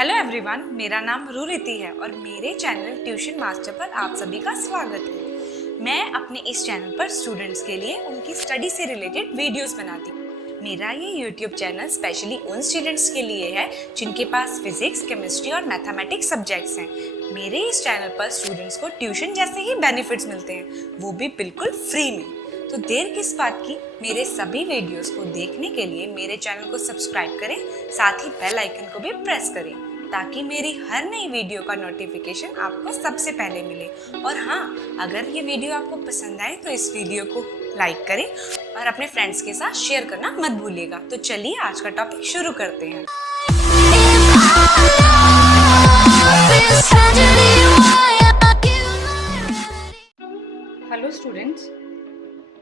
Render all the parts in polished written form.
Hello everyone, मेरा नाम रुरिति है और मेरे चैनल ट्यूशन मास्टर पर आप सभी का स्वागत है। मैं अपने इस चैनल पर स्टूडेंट्स के लिए उनकी स्टडी से रिलेटेड वीडियोस बनाती हूँ। मेरा ये यूट्यूब चैनल स्पेशली उन स्टूडेंट्स के लिए है जिनके पास फिजिक्स, केमिस्ट्री और मैथमेटिक्स सब्जेक्ट्स हैं। मेरे इस चैनल पर स्टूडेंट्स को ट्यूशन जैसे ही बेनिफिट्स मिलते हैं, वो भी बिल्कुल फ्री में। तो देर किस बात की, मेरे सभी वीडियोस को देखने के लिए मेरे चैनल को सब्सक्राइब करें, साथ ही बेल आइकन को भी प्रेस करें ताकि मेरी हर नई वीडियो का नोटिफिकेशन आपको सबसे पहले मिले। और हाँ, अगर ये वीडियो आपको पसंद आए तो इस वीडियो को लाइक करें और अपने फ्रेंड्स के साथ शेयर करना मत भूलिएगा। तो चलिए आज का टॉपिक शुरू करते हैं। हेलो स्टूडेंट्स,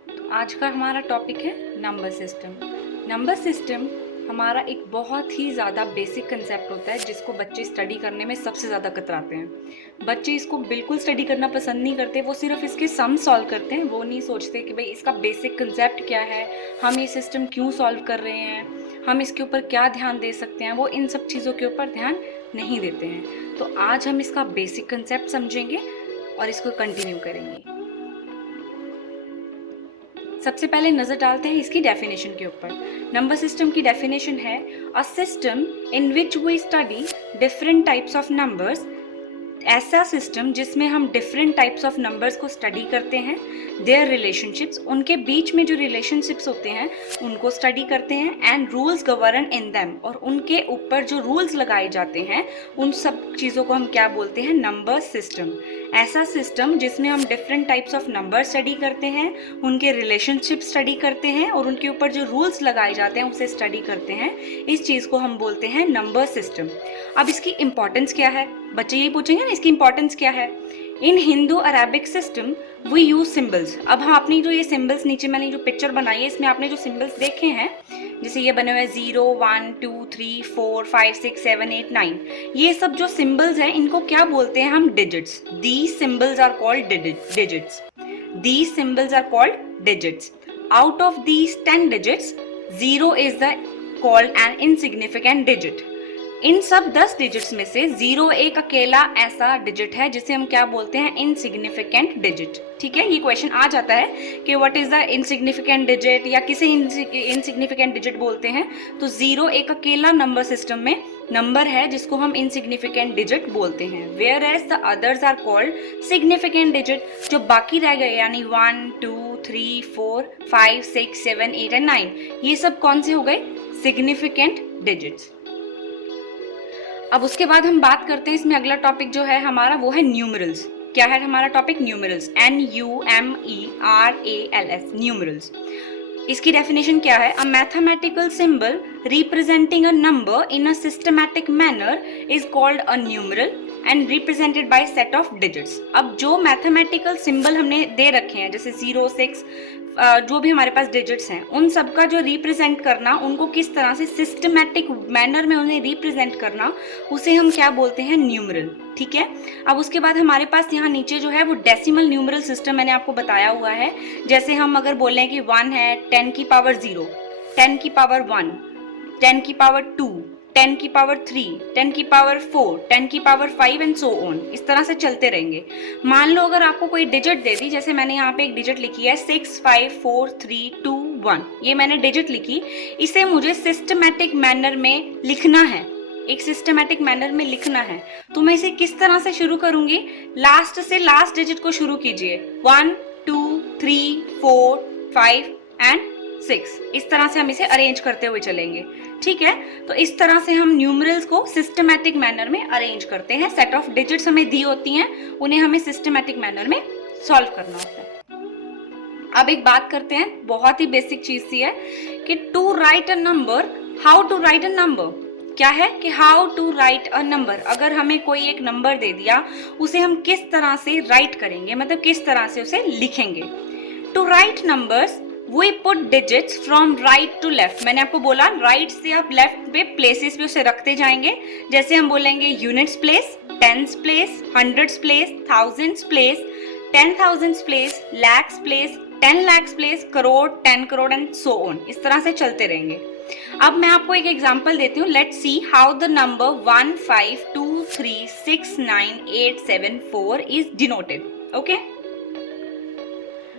तो आज का हमारा टॉपिक है नंबर सिस्टम। नंबर सिस्टम हमारा एक बहुत ही ज़्यादा बेसिक कंसेप्ट होता है जिसको बच्चे स्टडी करने में सबसे ज़्यादा कतराते हैं। बच्चे इसको बिल्कुल स्टडी करना पसंद नहीं करते, वो सिर्फ इसके सम सॉल्व करते हैं। वो नहीं सोचते कि भाई इसका बेसिक कंसेप्ट क्या है, हम ये सिस्टम क्यों सॉल्व कर रहे हैं, हम इसके ऊपर क्या ध्यान दे सकते हैं। वो इन सब चीज़ों के ऊपर ध्यान नहीं देते हैं। तो आज हम इसका बेसिक कंसेप्ट समझेंगे और इसको कंटिन्यू करेंगे। सबसे पहले नज़र डालते हैं इसकी डेफिनेशन के ऊपर। नंबर सिस्टम की डेफिनेशन है a system in which we study different types of numbers. ऐसा सिस्टम जिसमें हम डिफरेंट टाइप्स ऑफ नंबर्स को स्टडी करते हैं, देयर रिलेशनशिप्स, उनके बीच में जो रिलेशनशिप्स होते हैं उनको स्टडी करते हैं, and rules govern in them, और उनके ऊपर जो रूल्स लगाए जाते हैं उन सब चीज़ों को हम क्या बोलते हैं, नंबर सिस्टम। ऐसा सिस्टम जिसमें हम different types of number study करते हैं, उनके रिलेशनशिप स्टडी करते हैं और उनके ऊपर जो रूल्स लगाए जाते हैं उसे स्टडी करते हैं, इस चीज़ को हम बोलते हैं नंबर सिस्टम। अब इसकी इंपॉर्टेंस क्या है, बच्चे यही पूछेंगे ना, इसकी इंपॉर्टेंस क्या है। In Hindu Arabic system we use symbols. अब हाँ, आपने जो ये सिम्बल्स, नीचे मैंने जो पिक्चर बनाई है इसमें आपने जो सिम्बल्स देखे हैं, जैसे ये बने हुए 0, 1, 2, 3, 4, 5, 6, 7, 8, 9, ये सब जो सिम्बल्स हैं इनको क्या बोलते हैं हम, digits. These symbols are called digits. These symbols are called digits. Out of these 10 digits 0 is the called an insignificant digit. इन सब 10 डिजिट्स में से 0 एक अकेला ऐसा डिजिट है जिसे हम क्या बोलते हैं, इनसिग्निफिकेंट डिजिट। ठीक है, ये क्वेश्चन आ जाता है कि what is the insignificant digit या किसे इनसिग्निफिकेंट डिजिट बोलते हैं। तो 0 एक अकेला नंबर सिस्टम में नंबर है जिसको हम इनसिग्निफिकेंट डिजिट बोलते हैं, whereas the others are called significant digit. जो बाकी रह गए यानी 1, 2, 3, 4, 5, 6, 7, 8 एंड 9, ये सब कौन से हो गए, सिग्निफिकेंट डिजिट्स। अब उसके बाद हम बात करते हैं, इसमें अगला टॉपिक जो है हमारा वो है न्यूमरल्स। क्या है हमारा टॉपिक, न्यूमरल्स, NUMERALS, न्यूमरल्स। इसकी डेफिनेशन क्या है, a mathematical symbol representing a number in a systematic manner is called a numeral and represented by set of digits. अब जो मैथमेटिकल सिंबल हमने दे रखे हैं, जैसे 0, 6, जो भी हमारे पास डिजिट्स हैं, उन सब का जो रिप्रेजेंट करना, उनको किस तरह से सिस्टमैटिक मैनर में उन्हें रिप्रेजेंट करना, उसे हम क्या बोलते हैं, न्यूमरल। ठीक है, अब उसके बाद हमारे पास यहाँ नीचे जो है वो डेसिमल न्यूमरल सिस्टम मैंने आपको बताया हुआ है। जैसे हम अगर बोलें कि 1 है 10 की पावर 0, 10 की पावर 1, 10 की पावर 2, 10 की पावर 3, 10 की पावर 4, 10 की पावर 5 एंड सो ऑन, इस तरह से चलते रहेंगे। मान लो अगर आपको कोई डिजिट दे दी, जैसे मैंने यहाँ पे एक डिजिट लिखी है 6, 5, 4, 3, 2, 1, ये मैंने डिजिट लिखी, इसे मुझे सिस्टमैटिक मैनर में लिखना है, एक सिस्टमैटिक मैनर में लिखना है। तो मैं इसे किस तरह से शुरू करूंगी, लास्ट से लास्ट डिजिट को शुरू कीजिए, 1, 2, 3, 4, 5 एंड 6, इस तरह से हम इसे अरेंज करते हुए चलेंगे। ठीक है, तो इस तरह से हम न्यूमरल्स को सिस्टमैटिक मैनर में अरेंज करते हैं। सेट ऑफ डिजिट्स हमें दी होती हैं, उन्हें हमें सिस्टमैटिक मैनर में सॉल्व करना होता है। अब एक बात करते हैं, बहुत ही बेसिक चीज सी है कि to write a number, how to write a number. क्या है कि how to write a number, अगर हमें कोई एक नंबर दे दिया, उसे हम किस तरह से राइट करेंगे, मतलब किस तरह से उसे लिखेंगे। To write numbers we put digits from right to left. मैंने आपको बोला राइट से आप लेफ्ट पे प्लेसेस पे उसे रखते जाएंगे। जैसे हम बोलेंगे units place, tens place, hundreds place, thousands place, 10,000 place, lakhs place, 10 lakh place, crore, 10 crore and so on, इस तरह से चलते रहेंगे। अब मैं आपको एक एग्जांपल देती हूँ. Let's see how the number 152369874 is denoted. Okay,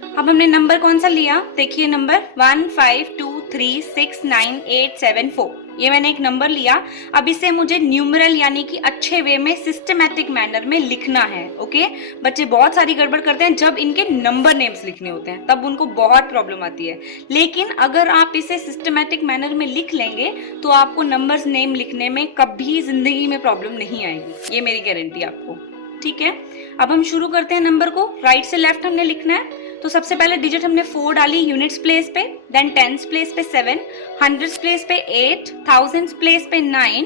अब हमने नंबर कौन सा लिया, देखिए नंबर 152369874. ये मैंने एक नंबर लिया. अब इसे मुझे न्यूमरल यानी कि अच्छे वे में सिस्टमैटिक मैनर में लिखना है. ओके, बच्चे बहुत सारी गड़बड़ करते हैं जब इनके नंबर नेम्स लिखने होते हैं, तब उनको बहुत प्रॉब्लम आती है. लेकिन अगर आप इसे सिस्टमैटिक मैनर में लिख लेंगे तो आपको नंबर्स नेम लिखने में कभी जिंदगी में प्रॉब्लम नहीं आएगी, ये मेरी गारंटी आपको. ठीक है, अब हम शुरू करते हैं. नंबर को राइट से लेफ्ट हमने लिखना है. तो सबसे पहले डिजिट हमने 4 डाली यूनिट्स प्लेस पे, देन टेंस प्लेस पे 7, हंड्रेड्स प्लेस पे 8, थाउजेंड्स प्लेस पे 9,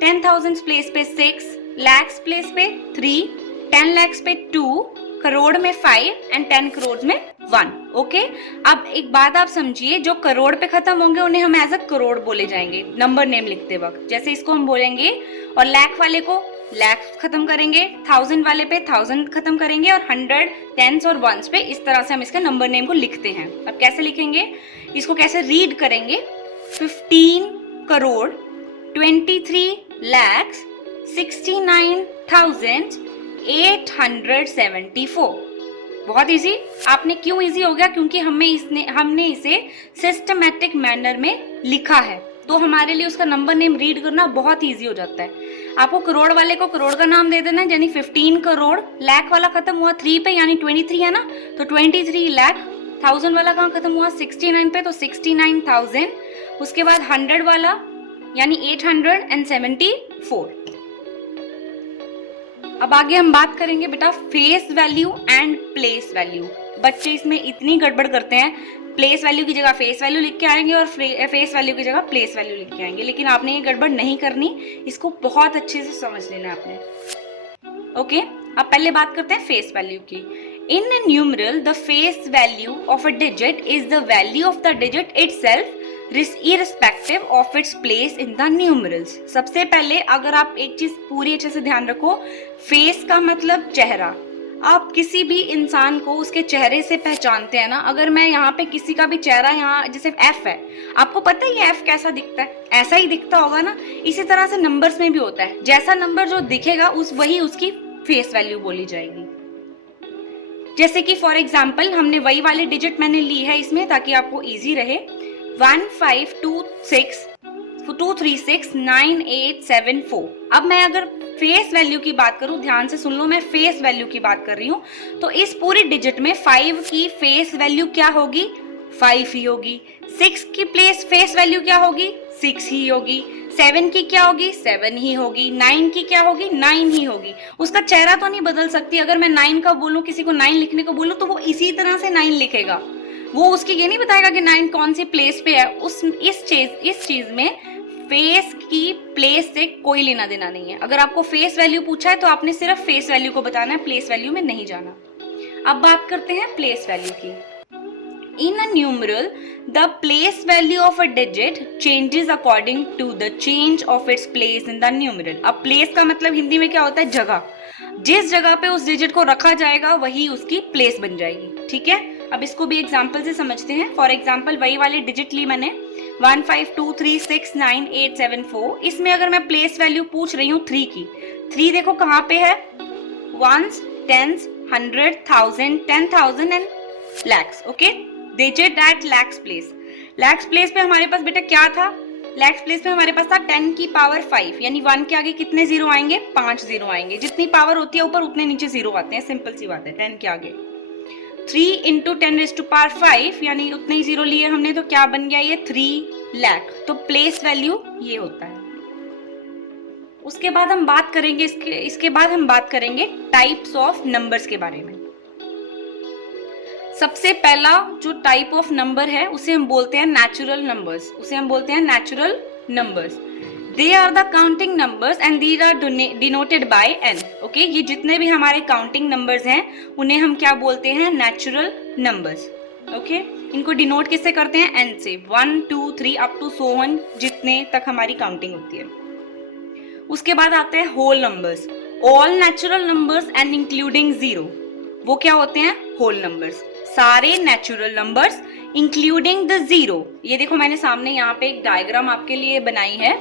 10,000 प्लेस पे 6, लैक्स प्लेस पे 3, 10 लैक्स पे 2, करोड़ में 5 एंड 10 करोड़ में 1. ओके, अब एक बात आप समझिए, जो करोड़ पे खत्म होंगे उन्हें हम एज अ करोड़ बोले जाएंगे नंबर नेम लिखते वक्त. जैसे इसको हम बोलेंगे, और लाख वाले को लाख खत्म करेंगे, 1000 वाले पे 1000 खत्म करेंगे, और 100, टेंस और वंस पे इस तरह से हम इसके नंबर नेम को लिखते हैं. अब कैसे लिखेंगे, इसको कैसे रीड करेंगे, 15 करोड़ 23 लाख 69,874. बहुत इजी. आपने क्यों इजी हो गया, क्योंकि हमने इसे सिस्टमैटिक मैनर में लिखा है, तो हमारे लिए उसका नंबर नेम रीड करना बहुत इजी हो जाता है. आपको करोड़ वाले को करोड़ का नाम दे देना है, यानी 15 करोड़. लाख वाला खत्म हुआ 3 पे यानी 23 है ना, तो 23 लाख. 1000 वाला कहाँ खत्म हुआ, 69 पे, तो 69,000. उसके बाद 100 वाला यानी 874. अब आगे हम बात करेंगे बेटा face value and place value. बच्चे इसमें इतनी गड़बड़ करते हैं, प्लेस वैल्यू की जगह फेस वैल्यू लिख के आएंगे और फेस वैल्यू की जगह प्लेस वैल्यू लिख के आएंगे. लेकिन आपने ये गड़बड़ नहीं करनी, इसको बहुत अच्छे से समझ लेना है आपने. ओके, अब पहले बात करते हैं फेस वैल्यू की. In a numeral the face value of a digit is the value of the digit itself irrespective of its place in the numerals. सबसे पहले अगर आप एक चीज पूरी अच्छे से ध्यान रखो, फेस का मतलब चेहरा. आप किसी भी इंसान को उसके चेहरे से पहचानते हैं ना. अगर मैं यहाँ पे किसी का भी चेहरा, यहाँ जैसे एफ है, आपको पता है ये एफ कैसा दिखता है, ऐसा ही दिखता होगा ना. इसी तरह से नंबर्स में भी होता है, जैसा नंबर जो दिखेगा वही उसकी फेस वैल्यू बोली जाएगी. जैसे कि फॉर एग्जाम्पल हमने वही वाली डिजिट मैंने ली है इसमें, ताकि आपको ईजी रहे. 15262369874. अब मैं अगर फेस वैल्यू की बात करूं, ध्यान से सुन लो, मैं फेस वैल्यू की बात कर रही हूं, तो इस पूरी डिजिट में 5 की फेस वैल्यू क्या होगी, 5 ही होगी. 6 की फेस वैल्यू क्या होगी, 6 ही होगी. 7 की क्या होगी, 7 ही होगी. 9 की क्या होगी, 9 ही होगी. उसका चेहरा तो नहीं बदल सकती. अगर मैं 9 का बोलूं, किसी को 9 लिखने को बोलूं, तो वो इसी तरह से 9 लिखेगा. वो उसकी ये नहीं बताएगा कि 9 कौन सी प्लेस पे है. इस चीज में फेस की प्लेस से कोई लेना देना नहीं है. अगर आपको फेस वैल्यू पूछा है तो आपने सिर्फ फेस वैल्यू को बताना है, प्लेस वैल्यू में नहीं जाना. अब बात करते हैं प्लेस वैल्यू की. In a numeral the place value of a digit changes according to the change of its place in the numeral. अब प्लेस का मतलब हिंदी में क्या होता है, जगह. जिस जगह पे उस डिजिट को रखा जाएगा वही उसकी प्लेस बन जाएगी. ठीक है, अब इसको भी एग्जाम्पल से समझते हैं. फॉर एग्जाम्पल वही वाली डिजिट ली मैंने 152369874. इसमें अगर मैं प्लेस वैल्यू पूछ रही हूँ 3 की, 3 देखो कहाँ पे है, 1s, 10s, 100, 1000, 10,000 and lakhs. Okay, digit at lakhs place. Lakhs place पे हमारे पास बेटा क्या था, लैक्स प्लेस में हमारे पास था 10 की पावर 5, यानी 1 के आगे कितने जीरो आएंगे, 5 जीरो आएंगे. जितनी पावर होती है ऊपर उतने नीचे जीरो आते हैं, सिंपल सी बात है. 10 के आगे 3 इंटू 10⁻5 यानी उतने ही जीरो लिए हमने, तो क्या बन गया ये 3 लाख. तो प्लेस वैल्यू ये होता है. उसके बाद हम बात करेंगे इसके बाद हम बात करेंगे टाइप्स ऑफ नंबर्स के बारे में. सबसे पहला जो टाइप ऑफ नंबर है उसे हम बोलते हैं natural numbers. They are the counting numbers and these are denoted by n. Okay, ये जितने भी हमारे काउंटिंग नंबर्स हैं उन्हें हम क्या बोलते हैं, नेचुरल नंबर्स. ओके, इनको डिनोट किससे करते हैं, n से. 1 2 3 अप टू सो ऑन, जितने तक हमारी काउंटिंग होती है. उसके बाद आते हैं whole numbers. All natural numbers and including 0, वो क्या होते हैं, होल नंबर्स. सारे natural numbers including the zero. ये देखो मैंने सामने यहाँ पे एक डायग्राम आपके लिए बनाई है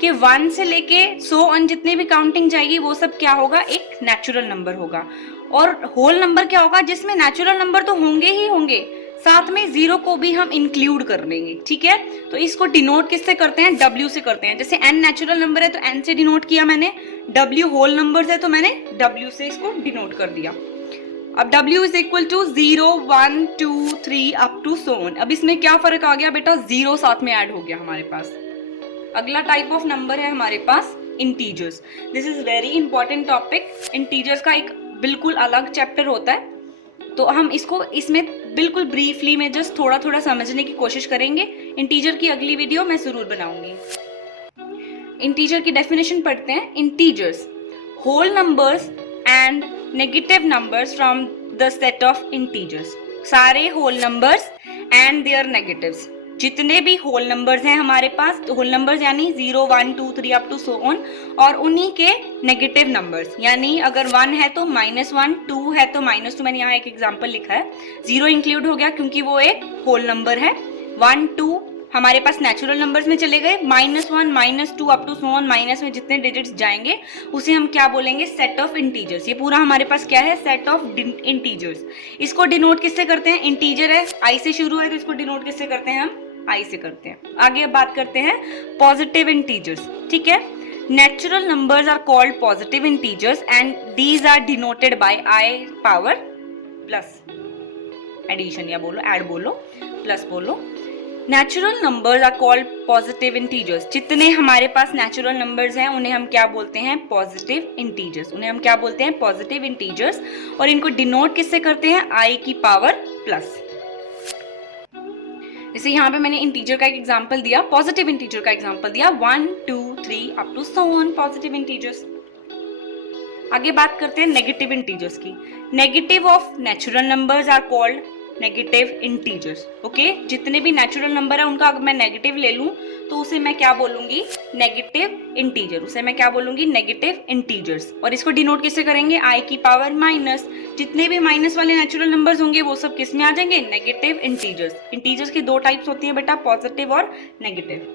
कि 1 से लेके 100 अन जितने भी काउंटिंग जाएगी वो सब क्या होगा, एक नेचुरल नंबर होगा। और होल नंबर क्या होगा, जिसमें नेचुरल नंबर तो होंगे ही होंगे, साथ में जीरो को भी हम इंक्लूड कर देंगे, ठीक है। तो इसको डिनोट किससे करते हैं, W से करते हैं। जैसे n नेचुरल नंबर है तो n से डिनोट किया मैंने, W होल नंबर है तो मैंने W से इसको डिनोट कर दिया। अब W is equal to 0, 1, 2, 3 up to so on. अब इसमें क्या फर्क आ गया बेटा, जीरो साथ में ऐड हो गया हमारे पास। अगला टाइप ऑफ नंबर है हमारे पास integers. This is very important topic. Integers का एक बिल्कुल अलग चैप्टर होता है, तो हम इसको इसमें बिल्कुल ब्रीफली में जस्ट थोड़ा थोड़ा समझने की कोशिश करेंगे। इंटीजर की अगली वीडियो मैं जरूर बनाऊंगी। इंटीजर की डेफिनेशन पढ़ते हैं। Integers, whole numbers and negative numbers from the set of integers. सारे whole numbers and their negatives, जितने भी होल नंबर्स हैं हमारे पास, तो होल नंबर्स यानी 0, 1, 2, 3 अप टू सो ऑन, और उन्हीं के नेगेटिव नंबर्स, यानी अगर 1 है तो -1, 2 है तो -2। मैंने यहाँ एक एग्जांपल लिखा है, 0 इंक्लूड हो गया क्योंकि वो एक होल नंबर है। 1, 2 हमारे पास नेचुरल नंबर्स में चले गए, -1, -2 up to so on, minus में जितने डिजिट्स जाएंगे उसे हम क्या बोलेंगे, सेट ऑफ इंटीजर्स। ये पूरा हमारे पास क्या है, सेट ऑफ इंटीजर्स। इसको डिनोट किससे करते हैं, इंटीजर है, आई से शुरू है तो इसको डिनोट किससे करते हैं, हम आई से करते हैं। आगे अब बात करते हैं पॉजिटिव इंटीजर्स, ठीक है। Natural numbers are called positive integers and these are denoted by I power plus, addition या बोलो ऐड बोलो प्लस बोलो। Natural numbers are called positive integers. जितने हमारे पास नेचुरल नंबर्स हैं उन्हें हम क्या बोलते हैं, पॉजिटिव इंटीजर्स। उन्हें हम क्या बोलते हैं, पॉजिटिव इंटीजर्स। और इनको डिनोट किससे करते हैं, आई की पावर प्लस। जैसे यहाँ पे मैंने इंटीजर का एक एग्जांपल दिया, पॉजिटिव इंटीजर का एग्जांपल दिया, 1, 2, 3 up to so on, positive integers. आगे बात करते हैं नेगेटिव इंटीजर्स की। Negative of natural numbers are called negative integers. Okay, जितने भी नेचुरल नंबर है उनका अगर मैं नेगेटिव ले लूं तो उसे मैं क्या बोलूंगी, नेगेटिव इंटीजर। उसे मैं क्या बोलूंगी, नेगेटिव इंटीजर्स। और इसको डिनोट किससे करेंगे, आई की पावर माइनस। जितने भी माइनस वाले नेचुरल नंबर्स होंगे वो सब किस में आ जाएंगे, नेगेटिव इंटीजर्स। इंटीजर्स की दो टाइप्स होती है बेटा, पॉजिटिव और नेगेटिव।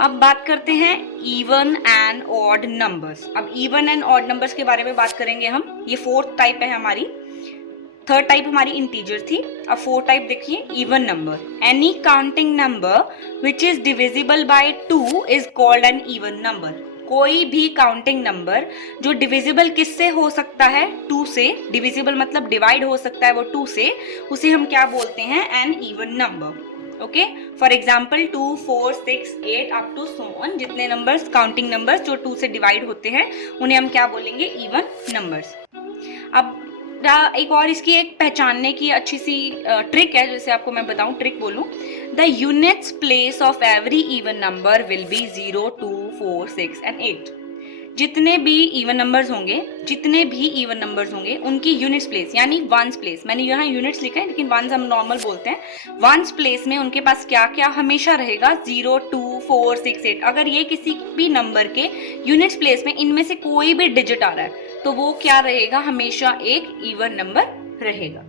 अब बात करते हैं इवन एंड ऑड नंबर्स। अब इवन एंड ऑड नंबर्स के बारे में बात करेंगे हम। ये फोर्थ टाइप है हमारी। थर्ड टाइप हमारी इंटीजर थी, अब फोर्थ टाइप देखिए, even number. Any counting number which is divisible by 2 is called N even number. कोई भी काउंटिंग नंबर जो डिविजिबल किससे हो सकता है, 2 से। डिविजिबल मतलब डिवाइड हो सकता है वो 2 से, उसे हम क्या बोलते हैं, an even number. Okay, for example 2, 4, 6, 8 up to so on, जितने नंबर्स, काउंटिंग नंबर्स जो 2 से डिवाइड होते हैं उन्हें हम क्या बोलेंगे, इवन नंबर्स। अब एक और इसकी एक पहचानने की अच्छी सी ट्रिक है, जैसे आपको मैं बताऊं, ट्रिक बोलूं, the units place of every even number will be 0, 2, 4, 6 and 8। जितने भी इवन नंबर्स होंगे उनकी यूनिट्स प्लेस यानी वंस प्लेस, मैंने यहाँ यूनिट्स लिखा है लेकिन वंस हम नॉर्मल बोलते हैं, वंस प्लेस में उनके पास क्या क्या हमेशा रहेगा, 0, 2, 4, 6, 8। अगर ये किसी भी नंबर के यूनिट्स प्लेस में इनमें से कोई भी डिजिट आ रहा है तो वो क्या रहेगा, हमेशा एक इवन नंबर रहेगा।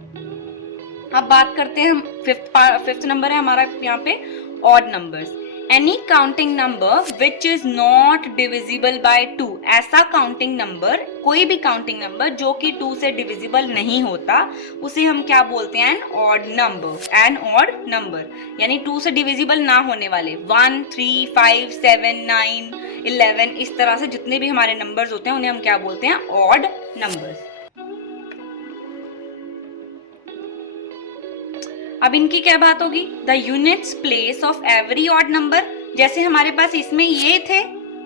अब बात करते हैं हम, फिफ्थ नंबर है हमारा यहाँ पे, odd numbers. Any counting number which is not divisible by 2। ऐसा काउंटिंग नंबर, कोई भी काउंटिंग नंबर जो कि 2 से डिविजिबल नहीं होता, उसे हम क्या बोलते हैं, an odd number. An odd number यानी 2 से डिविजिबल ना होने वाले, 1, 3, 5, 7, 9, 11, इस तरह से जितने भी हमारे नंबर्स होते हैं उन्हें हम क्या बोलते हैं, ऑड नंबर्स। अब इनकी क्या बात होगी, the units place of every odd number. जैसे हमारे पास इसमें ये थे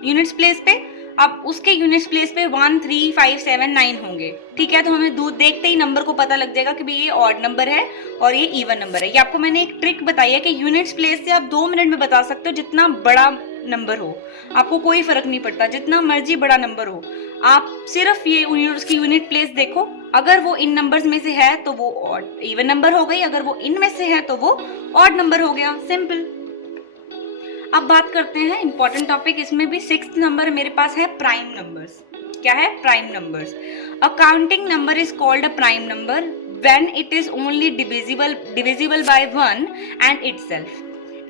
यूनिट्स प्लेस पे, अब उसके यूनिट्स प्लेस पे 1, 3, 5, 7, 9 होंगे, ठीक है। तो हमें दूर देखते ही नंबर को पता लग जाएगा कि भाई ये ऑड नंबर है और ये इवन नंबर है। ये आपको मैंने एक ट्रिक बताई है कि यूनिट्स प्लेस से आप 2 मिनट में बता सकते हो, जितना बड़ा नंबर हो आपको कोई फर्क नहीं पड़ता, जितना मर्जी बड़ा नंबर हो, आप सिर्फ ये उसकी यूनिट प्लेस देखो, अगर वो इन नंबर्स में से है तो वो ऑड इवन नंबर हो गई, अगर वो इनमें से है तो वो ऑड नंबर हो गया, सिंपल। अब बात करते हैं इंपॉर्टेंट टॉपिक, इसमें भी 6th नंबर मेरे पास है प्राइम नंबर्स। क्या है, prime numbers. A counting number is called a prime number when it is only divisible by 1 and itself.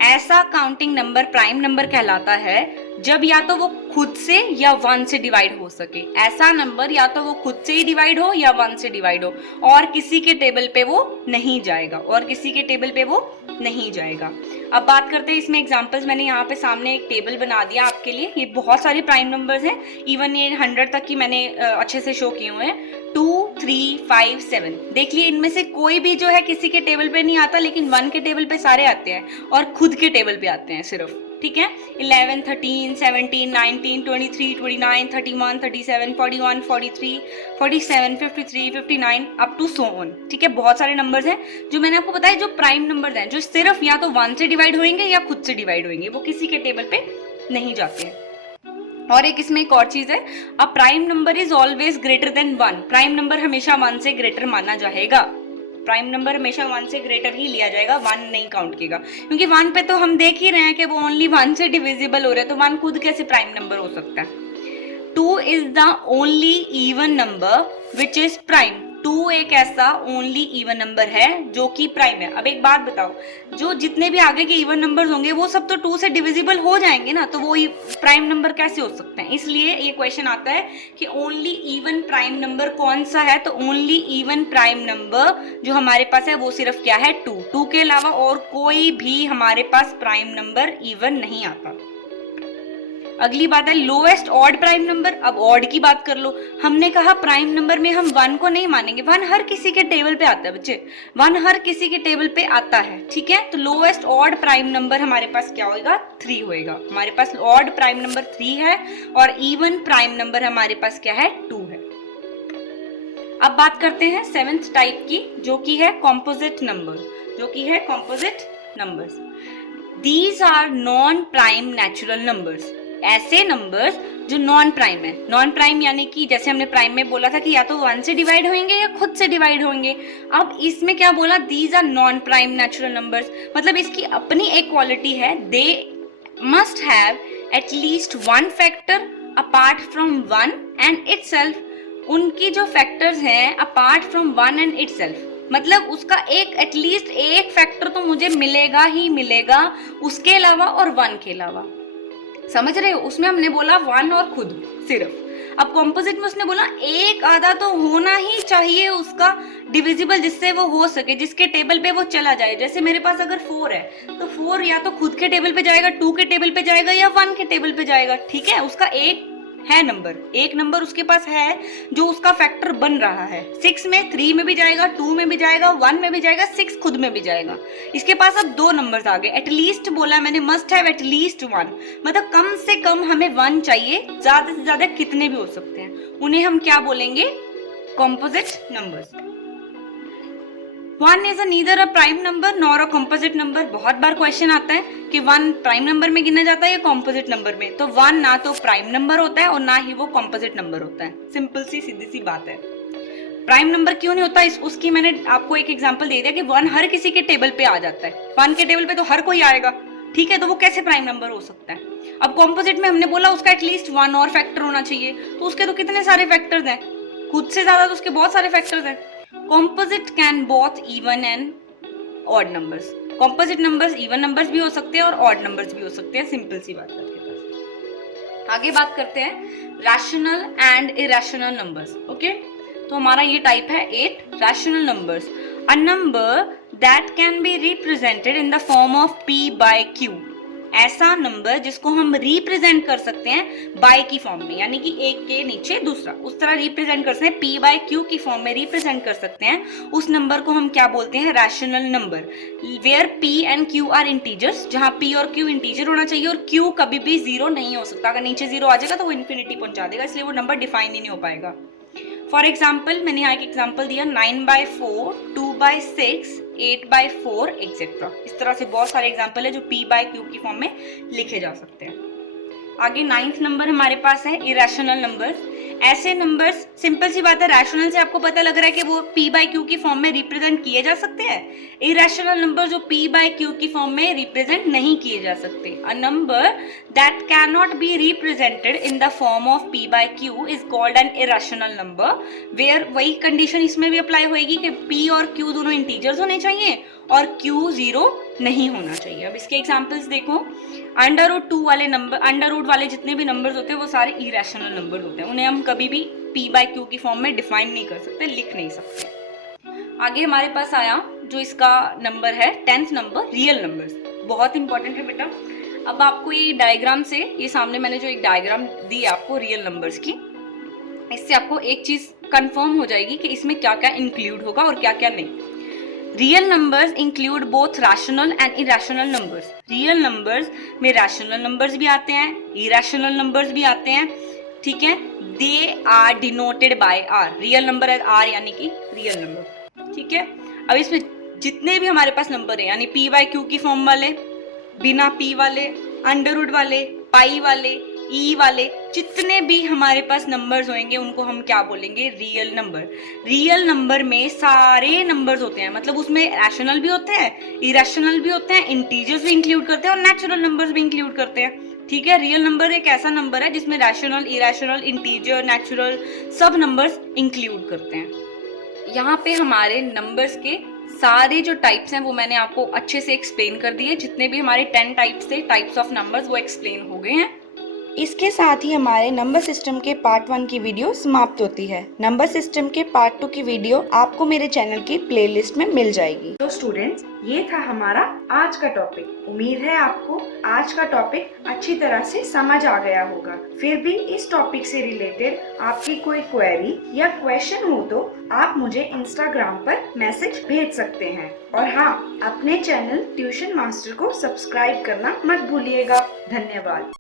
ऐसा काउंटिंग नंबर प्राइम नंबर कहलाता है जब या तो वो खुद से या 1 से डिवाइड हो सके। ऐसा नंबर या तो वो खुद से ही डिवाइड हो या 1 से डिवाइड हो, और किसी के टेबल पे वो नहीं जाएगा, और किसी के टेबल पे वो नहीं जाएगा। अब बात करते हैं इसमें एग्जांपल्स। मैंने यहाँ पे सामने एक टेबल बना दिया आपके लिए। ये बहुत सारे प्राइम नंबर्स हैं, इवन ये 100 तक की मैंने अच्छे से शो किए हुए हैं। 2, 3, 5, 7 देख लिए, इनमें से कोई भी जो है किसी के टेबल पे नहीं आता, लेकिन 1 के टेबल पे सारे आते हैं और खुद के टेबल पे आते हैं सिर्फ, ठीक है। 11, 13, 17, 19, 23, 29, 31, 37, 41, 43, 47, 53, 59 अप टू सो ऑन, ठीक है। बहुत सारे नंबर्स हैं जो मैंने आपको बताया, जो प्राइम नंबर्स हैं, जो सिर्फ या तो 1 से डिवाइड होंगे या खुद से डिवाइड होंगे, वो किसी के टेबल पे नहीं जाते हैं। और एक इसमें एक और चीज है, a prime number is always greater than 1। Prime number हमेशा 1 से ग्रेटर माना जाएगा। प्राइम नंबर हमेशा 1 से ग्रेटर ही लिया जाएगा, 1 नहीं काउंट किएगा, क्योंकि 1 पे तो हम देख ही रहे हैं कि वो ओनली 1 से डिविजिबल हो रहा है, तो 1 खुद कैसे प्राइम नंबर हो सकता है। 2 is the only even number which is prime. 2 एक ऐसा ओनली इवन नंबर है जो कि प्राइम है। अब एक बात बताओ, जो जितने भी आगे के इवन नंबर्स होंगे वो सब तो 2 से डिविजिबल हो जाएंगे ना, तो वो प्राइम नंबर कैसे हो सकते हैं। इसलिए ये क्वेश्चन आता है कि ओनली इवन प्राइम नंबर कौन सा है, तो ओनली इवन प्राइम नंबर जो हमारे पास है वो सिर्फ क्या है, 2। 2 के अलावा और कोई भी हमारे पास प्राइम नंबर इवन नहीं आता। अगली बात है लोएस्ट ऑड प्राइम नंबर। अब ऑड की बात कर लो। हमने कहा प्राइम नंबर में हम 1 को नहीं मानेंगे, 1 हर किसी के टेबल पे आता है बच्चे, 1 हर किसी के टेबल पे आता है, ठीक है। तो लोएस्ट ऑड प्राइम नंबर हमारे पास क्या होगा, 3 होएगा। हमारे पास ऑड प्राइम नंबर 3 है और इवन प्राइम नंबर हमारे पास क्या है, 2 है। अब बात करते हैं 7th टाइप की, जो कि है composite numbers. These are non prime natural numbers. ऐसे नंबर्स जो नॉन प्राइम है। नॉन प्राइम यानी कि जैसे हमने प्राइम में बोला था कि या तो 1 से डिवाइड होंगे या खुद से डिवाइड होंगे, अब इसमें क्या बोला, these are non prime natural numbers. मतलब इसकी अपनी एक क्वालिटी है, they must have at least 1 factor apart from 1 and itself. उनकी जो फैक्टर्स हैं अपार्ट फ्रॉम 1 एंड इटसेल्फ, मतलब उसका एक एटलीस्ट एक फैक्टर तो मुझे मिलेगा ही मिलेगा, उसके अलावा और 1 के अलावा। समझ रहे हो, उसमें हमने बोला 1 और खुद सिर्फ। अब कॉम्पोजिट में उसने बोला एक आधा तो होना ही चाहिए उसका डिविजिबल, जिससे वो हो सके, जिसके टेबल पे वो चला जाए। जैसे मेरे पास अगर 4 है तो 4 या तो खुद के टेबल पे जाएगा, 2 के टेबल पे जाएगा या 1 के टेबल पे जाएगा, ठीक है। उसका एक है नंबर, एक नंबर उसके पास है जो उसका फैक्टर बन रहा है। 6 में 3 में भी जाएगा, 2 में भी जाएगा, 1 में भी जाएगा, 6 खुद में भी जाएगा। इसके पास अब 2 नंबर्स आ गए। एटलीस्ट बोला मैंने, मस्ट हैव एटलीस्ट 1, मतलब कम से कम हमें 1 चाहिए, ज्यादा से ज्यादा कितने भी हो सकते हैं, उन्हें हम क्या बोलेंगे, composite numbers. 1 is neither a prime number nor a composite number. बहुत बार क्वेश्चन आता है कि 1 प्राइम नंबर में गिना जाता है या कॉम्पोजिट नंबर में, तो 1 ना तो प्राइम नंबर होता है और ना ही वो कॉम्पोजिट नंबर होता है। सिंपल सी सीधी सी बात है। प्राइम नंबर क्यों नहीं होता, उसकी मैंने आपको एक एग्जांपल दे दिया कि 1 हर किसी के टेबल पे आ जाता है। 1 के टेबल पे तो हर कोई आएगा, ठीक है, तो वो कैसे प्राइम नंबर हो सकता है। अब कॉम्पोजिट में हमने बोला उसका एटलीस्ट 1 और फैक्टर होना चाहिए, तो उसके तो कितने सारे फैक्टर्स हैं, खुद से ज्यादा तो उसके बहुत सारे फैक्टर्स हैं। Composite can both even and odd numbers. Composite numbers even numbers भी हो सकते हैं और odd numbers भी हो सकते हैं। सिंपल सी बात है आपके पास। आगे बात करते हैं rational and irrational numbers. Okay, तो हमारा ये टाइप है 8 rational numbers. A number that can be represented in the form of p by q. ऐसा नंबर जिसको हम रिप्रेजेंट कर सकते हैं बाय की फॉर्म में, यानी कि एक के नीचे दूसरा, उस तरह रिप्रेजेंट कर सकते हैं, p बाय q की फॉर्म में रिप्रेजेंट कर सकते हैं। उस नंबर को हम क्या बोलते हैं, rational number. Where p and q are integers, जहां p और q इंटीजर होना चाहिए और q कभी भी 0 नहीं हो सकता। अगर नीचे 0 आ जाएगा तो वो इन्फिनिटी पहुंचा देगा, इसलिए वो नंबर डिफाइन ही नहीं हो पाएगा। फॉर एग्जाम्पल, मैंने यहाँ एक एग्जाम्पल दिया 9/4, 2/6, 8/4 एक्सेट्रा। इस तरह से बहुत सारे एग्जाम्पल है जो p बाय q की फॉर्म में लिखे जा सकते हैं। आगे 9th नंबर हमारे पास है इरेशनल नंबर। ऐसे नंबर्स, सिंपल सी बात है, रैशनल से आपको पता लग रहा है कि वो p बाय q की फॉर्म में रिप्रेजेंट किए जा सकते हैं। इरेशनल नंबर जो p बाय q की फॉर्म में रिप्रेजेंट नहीं किए जा सकते। A number that can not be represented in the form of p by q is called an irrational number, where वही कंडीशन इसमें भी अप्लाई होएगी कि p और q दोनों इंटीजर्स होने चाहिए और q 0 नहीं होना चाहिए। अब इसके एग्जांपल्स देखो, अंडर रूट 2 वाले नंबर, अंडर रूट वाले जितने भी नंबर्स होते हैं वो सारे इरेशनल नंबर होते हैं, उन्हें हम कभी भी p बाय q की फॉर्म में डिफाइन नहीं कर सकते, लिख नहीं सकते। आगे हमारे पास आया जो इसका नंबर है 10th नंबर, रियल नंबर्स। बहुत इंपॉर्टेंट है बेटा। अब आपको ये डायग्राम से, ये सामने मैंने जो एक डायग्राम दी है आपको रियल नंबर्स की, इससे आपको एक चीज कंफर्म हो जाएगी कि इसमें क्या क्या इंक्लूड होगा और क्या क्या नहीं। Real numbers include both rational and irrational numbers. Real numbers में रैशनल नंबर्स भी आते हैं, इरेशनल नंबर्स भी आते हैं, ठीक है। They are denoted by R, real number है आर यानी कि रियल नंबर, ठीक है। अब इसमें जितने भी हमारे पास नंबर है यानी p बाय q की फॉर्म वाले, बिना p वाले, अंडर रूट वाले, पाई वाले, ई वाले, जितने भी हमारे पास नंबर्स होंगे उनको हम क्या बोलेंगे, रियल नंबर। रियल नंबर में सारे नंबर्स होते हैं, मतलब उसमें रैशनल भी होते हैं, इरेशनल भी होते हैं, इंटीजर्स भी इंक्लूड करते हैं और नेचुरल नंबर्स भी इंक्लूड करते हैं, ठीक है। रियल नंबर एक ऐसा नंबर है जिसमें रैशनल, इरेशनल, इंटीजर, नेचुरल सब नंबर्स इंक्लूड करते हैं। यहाँ पे हमारे नंबर्स के सारे जो टाइप्स हैं वो मैंने आपको अच्छे से एक्सप्लेन कर दिए। जितने भी हमारे 10 टाइप्स थे, टाइप्स ऑफ नंबर्स, वो एक्सप्लेन हो गए हैं। इसके साथ ही हमारे नंबर सिस्टम के पार्ट 1 की वीडियो समाप्त होती है। नंबर सिस्टम के पार्ट 2 की वीडियो आपको मेरे चैनल की प्लेलिस्ट में मिल जाएगी। तो स्टूडेंट्स, ये था हमारा आज का टॉपिक। उम्मीद है आपको आज का टॉपिक अच्छी तरह से समझ आ गया होगा। फिर भी इस टॉपिक से रिलेटेड आपकी कोई क्वेरी या क्वेश्चन हो तो आप मुझे इंस्टाग्राम पर मैसेज भेज सकते हैं। और हाँ, अपने चैनल ट्यूशन मास्टर को सब्सक्राइब करना मत भूलिएगा। धन्यवाद।